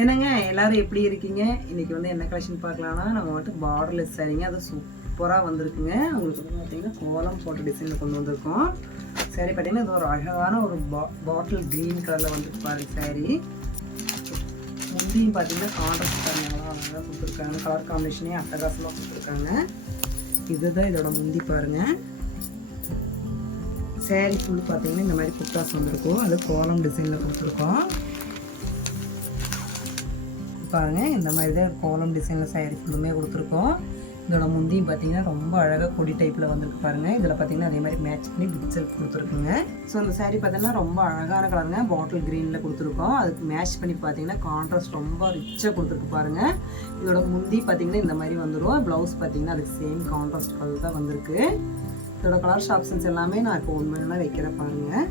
என்னங்க எல்லாரும் எப்படி இருக்கீங்க? இன்னைக்கு என்ன கலெக்ஷன் பார்க்கலாம்னா, நம்ம பார்டர்லெஸ் சாரீங்க. அது சூப்பராக வந்திருக்குங்க. உங்களுக்கு பார்த்தீங்கன்னா கோலம் போட்ட டிசைனில் கொண்டு வந்திருக்கோம். சாரீ பார்த்தீங்கன்னா இது ஒரு அழகான ஒரு பாட்டில் க்ரீன் கலரில் வந்துருக்கு பாருங்க சாரீ. முந்தியும் பார்த்தீங்கன்னா கான்ட்ராஸ்ட் பாருங்க அழகாக கொடுத்துருக்காங்க. கலர் காம்பினேஷனே அட்டகாசமாக கொடுத்துருக்காங்க. இதுதான் இதோட முந்தி பாருங்க. சாரீ ஃபுல் பார்த்தீங்கன்னா இந்த மாதிரி புட்டாஸ் வந்திருக்கும். அது கோலம் டிசைனில் கொடுத்துருக்கோம் பாருங்க. இந்த மாதிரி தான் கோலம் டிசைனில் சாரீ ஃபுல்லுமே கொடுத்துருக்கோம். இதோட முந்தியும் பார்த்தீங்கன்னா ரொம்ப அழகாக கொடி டைப்பில் வந்திருக்கு பாருங்க. இதில் பார்த்தீங்கன்னா அதே மாதிரி மேட்ச் பண்ணி பிக் செல்ஃப் கொடுத்துருக்குங்க. ஸோ இந்த சாரீ பார்த்தீங்கன்னா ரொம்ப அழகான கலருங்க. பாட்டில் க்ரீனில் கொடுத்துருக்கோம். அதுக்கு மேட்ச் பண்ணி பார்த்தீங்கன்னா கான்ட்ராஸ்ட் ரொம்ப ரிச்சாக கொடுத்துருக்கு பாருங்க. இதோட முந்தி பார்த்தீங்கன்னா இந்த மாதிரி வந்துடும். ப்ளவுஸ் பார்த்தீங்கன்னா அதுக்கு சேம் கான்ட்ராஸ்ட் கலர் தான் வந்திருக்கு. இதோட கலர்ஸ் ஆப்ஷன்ஸ் எல்லாமே நான் இப்போ ஒன்று வைக்கிறேன் பாருங்கள்.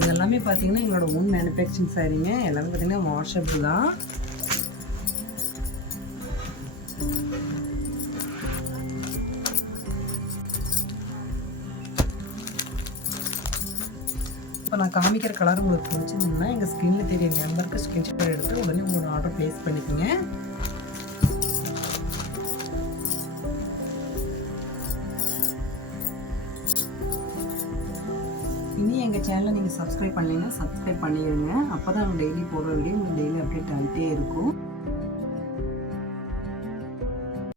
இதெல்லாமே பார்த்தீங்கன்னா எங்களோட ஓன் மேனுஃபேக்சரிங் சாரீங்க. எல்லாமே பார்த்தீங்கன்னா வாஷபிள் தான். இப்போ நான் காமிக்கிற கலர் உங்களுக்கு பிடிச்சிருந்தீங்கன்னா எங்கள் ஸ்க்ரீனில் தெரிய நம்பருக்கு ஸ்க்ரீன்ஷாட் எடுத்து உடனே உங்களோட ஆர்டர் ப்ளேஸ் பண்ணிக்கோங்க. இனி எங்கள் சேனலை நீங்கள் சப்ஸ்கிரைப் பண்ணலைன்னா சப்ஸ்கிரைப் பண்ணிடுங்க. அப்போ தான் டெய்லி போடுற வீடியோ உங்களுக்கு டெய்லி அப்டேட் ஆகிட்டே இருக்கும்.